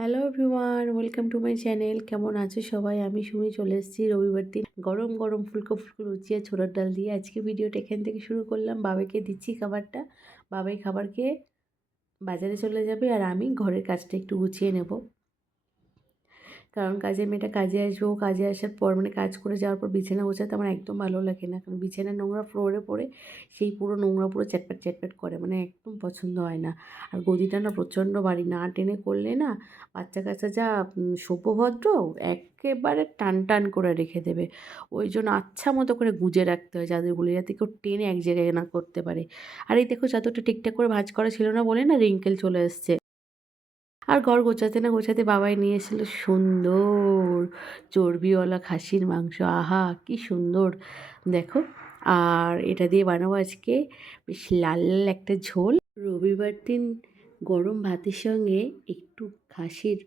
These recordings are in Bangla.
Hello everyone, welcome to my channel. কেমন আছো সবাই? আমি সুমি চলে এসেছি রবিবার দিন গরম গরম ফুলকো ফুলকো লুচি আর ছোলার ডাল দিয়ে। আজকে ভিডিওটা এখান থেকে শুরু করলাম। বাবাকে দিচ্ছি খাবারটা। বাবাই খাবার খেয়ে বাজারে চলে যাবে আর আমি ঘরের কাজটা একটু গুছিয়ে নেব। কারণ কাজের মেয়েটা কাজে আসবে, ও কাজে আসার পর মানে কাজ করে যাওয়ার পর বিছানা গোছাতে আমার একদম ভালো লাগে না। কারণ বিছানা নোংরা ফ্লোরে পড়ে সেই পুরো নোংরা পুরো চ্যাটপ্যাট চ্যাটপ্যাট করে, মানে একদম পছন্দ হয় না। আর গদিটা না প্রচণ্ড ভারী, না টেনে করলে না বাচ্চা কাচ্চা যা সভ্যভদ্র একেবারে টান টান করে রেখে দেবে। ওই জন্য আচ্ছা মতো করে গুজে রাখতে হয় চাদরগুলো, যাতে কেউ টেনে এক জায়গায় না করতে পারে। আর এই দেখো চাদরটা ঠিকঠাক করে ভাঁজ করা ছিল না বলে না রিঙ্কেল চলে এসছে। আর ঘর গোছাতে না গোছাতে বাবাই নিয়ে এসেছিলো সুন্দর চর্বিওয়ালা খাসির মাংস। আহা কি সুন্দর দেখো। আর এটা দিয়ে বানাবো আজকে বেশ লাল লাল একটা ঝোল। রবিবার দিন গরম ভাতের সঙ্গে একটু খাসির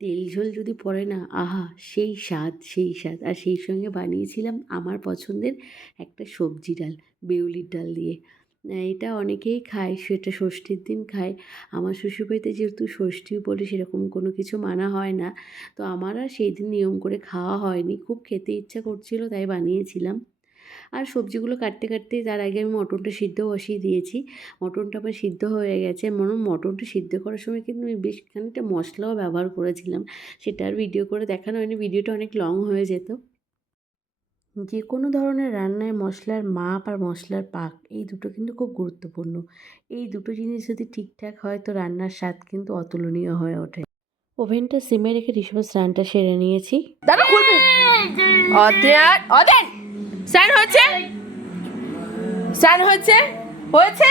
তেল ঝোল যদি পড়ে না, আহা সেই স্বাদ সেই স্বাদ। আর সেই সঙ্গে বানিয়েছিলাম আমার পছন্দের একটা সবজি ডাল, বিউলির ডাল দিয়ে। এটা অনেকেই খায়, সেটা ষষ্ঠীর দিন খায়। আমার শ্বশুরবাড়িতে যেহেতু ষষ্ঠী বলে সেরকম কোনো কিছু মানা হয় না, তো আমার আর সেই দিন নিয়ম করে খাওয়া হয়নি। খুব খেতে ইচ্ছা করছিল তাই বানিয়েছিলাম। আর সবজিগুলো কাটতে কাটতে তার আগে আমি মটনটা সিদ্ধ বসিয়ে দিয়েছি। মটনটা আমার সিদ্ধ হয়ে গেছে। মটনটা সিদ্ধ করার সময় কিন্তু আমি বেশ খানিকটা মশলাও ব্যবহার করেছিলাম। সেটা আর ভিডিও করে দেখানো হয়নি, ভিডিওটা অনেক লং হয়ে যেত। যে কোনো ধরনের রান্নায় মশলার মাপ আর মশলার পাক এই দুটো কিন্তু খুব গুরুত্বপূর্ণ। এই দুটো জিনিস যদি ঠিকঠাক হয় তো রান্নার স্বাদ কিন্তু অতুলনীয় হয়ে ওঠে। ওভেনটা সিমে রেখে ঋষভ স্নানটা সেরে নিয়েছি। দাদা খুলবে অধ্যান অধ্যান স্নান হচ্ছে স্নান হচ্ছে হয়েছে।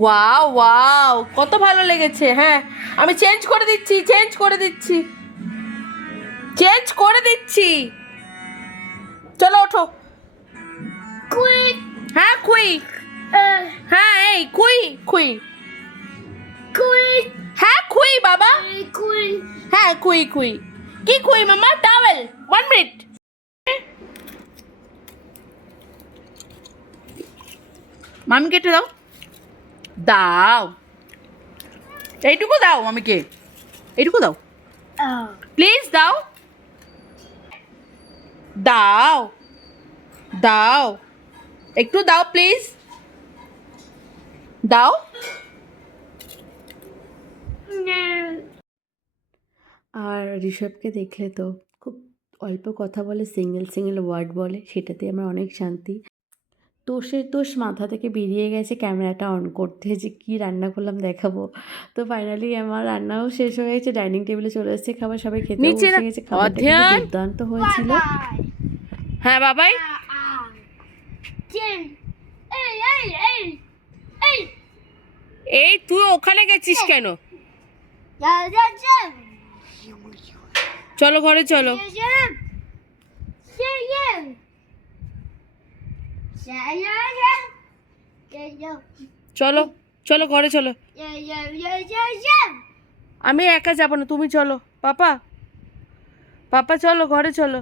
ওয়াও ওয়াও, কত ভালো লেগেছে। হ্যাঁ, আমি চেঞ্জ করে দিচ্ছি চলো ওঠো। হ্যাঁ খুই, হ্যাঁ এই খুই খুই হ্যাঁ খুই বাবা, হ্যাঁ খুই খুই কি খুই মামা? Towel, 1 minute. মামি কেটে দাও, দাও এইটুকু দাও মামিকে, এইটুকু দাও প্লিজ, দাও দাও দাও একটু দাও প্লিজ, দাও। আর ঋষভকে দেখলে তো খুব অল্প কথা বলে, সিঙ্গেল সিঙ্গেল ওয়ার্ড বলে, সেটাতে আমার অনেক শান্তি। তোষের দোষ মাথা থেকে বেরিয়ে গেছে ক্যামেরাটা অন করতে, যে কী রান্না করলাম দেখাবো। তো ফাইনালি আমার রান্নাও শেষ হয়ে গেছে, ডাইনিং টেবিলে চলে এসেছে খাবার, সবাই খেতে নিচে বসে গেছে। খাবারটা কিন্তু অধ্যান, দুর্দান্ত হয়েছিল। হ্যাঁ বাবাই, এই তুই ওখানে গেছিস কেন? চলো ঘরে চলো, চলো চলো ঘরে চলো। আমি একা যাবো না, তুমি চলো। পাপা পাপা চলো ঘরে চলো।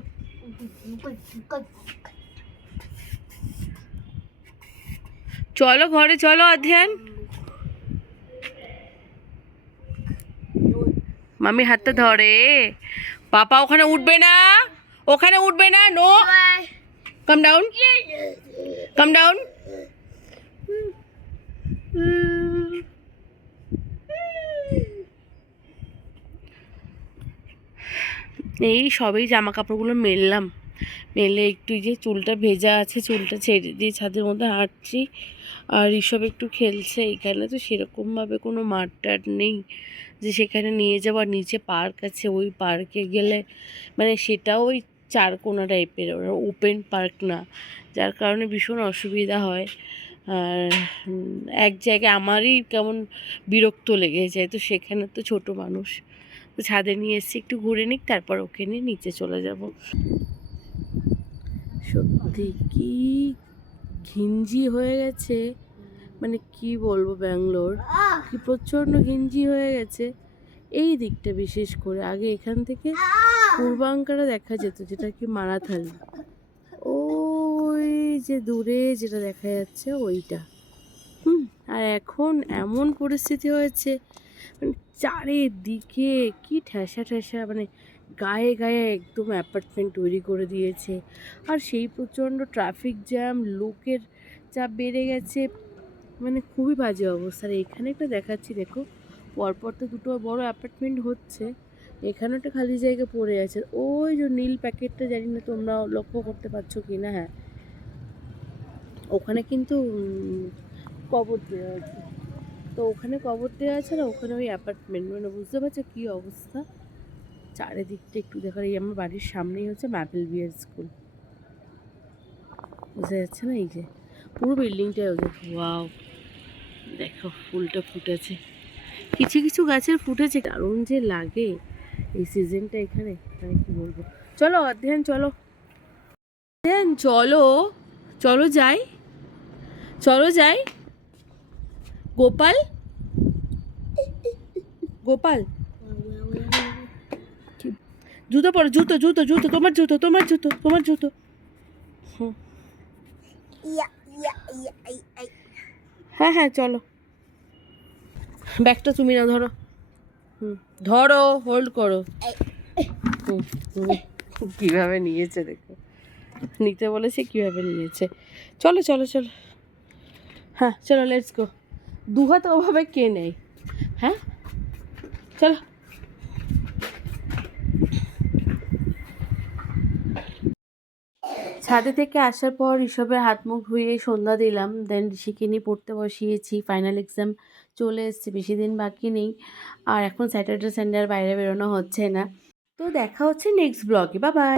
চলো ঘরে চলো অধ্যান। মামি হাতটা ধরে। পাপা ওখানে উঠবে না, ওখানে উঠবে না, নো, কাম ডাউন, কাম ডাউন। এই সবেই জামা কাপড়গুলো মেললাম, মেলে একটু যে চুলটা ভেজা আছে চুলটা ছেড়ে দিয়ে ছাদের মধ্যে হাঁটছি। আর এইসব একটু খেলছে। এইখানে তো সেরকমভাবে কোনো মাঠ টাট নেই যে সেখানে নিয়ে যাওয়ার, নিচে পার্ক আছে, ওই পার্কে গেলে মানে সেটাও ওই চারকোনা টাইপের, ওপেন পার্ক না, যার কারণে ভীষণ অসুবিধা হয়। আর এক জায়গায় আমারই কেমন বিরক্ত লেগে যায়, তো সেখানে তো ছোট মানুষ, তো ছাদে নিয়ে এসেছি একটু ঘুরে নিক, তারপর ওকে নিয়ে নিচে চলে যাব। সত্যি কি ঘিঞ্জি হয়ে গেছে, মানে কি বলবো, ব্যাঙ্গালোর কি প্রচণ্ড ঘিঞ্জি হয়ে গেছে এই দিকটা। বিশেষ করে আগে এখান থেকে পূর্বাঙ্কারা দেখা যেত, যেটা কি মারাথালি, ওই যে দূরে যেটা দেখা যাচ্ছে ওইটা। আর এখন এমন পরিস্থিতি হয়েছে, মানে চারিদিকে কি ঠেসা ঠেসা, মানে গায়ে গায়ে একদম অ্যাপার্টমেন্ট তৈরি করে দিয়েছে। আর সেই প্রচণ্ড ট্রাফিক জ্যাম, লোকের চাপ বেড়ে গেছে, মানে খুবই বাজে অবস্থা। আর এখানে একটা দেখাচ্ছি দেখো, পরপর তো দুটো বড় অ্যাপার্টমেন্ট হচ্ছে, এখানে একটা খালি জায়গা পড়ে আছে। ওই যে নীল প্যাকেটটা, জানি না তোমরা লক্ষ্য করতে পারছো কি না। হ্যাঁ, ওখানে কিন্তু কবর দেওয়া আছে। তো ওখানে কবর দেওয়া আছে না, ওখানে ওই অ্যাপার্টমেন্ট, মানে বুঝতে পারছো কী অবস্থা। চারিদিকটা একটু দেখার, এই আমার বাড়ির সামনেই হচ্ছে ম্যাপেল বিয়ার স্কুল, বোঝা যাচ্ছে না? এই যে পুরো বিল্ডিংটাই ওদের। ওয়াও, দেখো ফুলটা ফুটেছে, কিছু কিছু গাছের ফুটেছে, দারুণ যে লাগে এই সিজনটা এখানে, মানে কি বলবো। চলো অধ্যয়ন, চলো অধ্যয়ন, চলো চলো যাই, চলো যাই। গোপাল, গোপাল, জুতো পরো, জুতো জুতো জুতো, তোমার জুতো, তোমার জুতো, তোমার জুতো। হুম, হ্যাঁ হ্যাঁ চলো। ব্যাগটা তুমি না ধরো, হুম ধরো, হোল্ড করো। হুম, কীভাবে নিয়েছে দেখো, নিতে বলেছে কীভাবে নিয়েছে। চলো চলো চলো, হ্যাঁ চলো লেটস গো। দু হাতে ওভাবে কে নেয়? হ্যাঁ চলো। ছাদে থেকে আসার পর ঋষভের হাত মুখ ধুয়ে সন্ধ্যা দিলাম, দেন ঋষিকে নিয়ে পড়তে বসিয়েছি। ফাইনাল এক্সাম চলে এসছে, বেশি দিন বাকি নেই। আর এখন স্যাটারডে সানডে আর বাইরে বেরোনো হচ্ছে না। তো দেখা হচ্ছে নেক্সট ব্লগে, বাই বাই।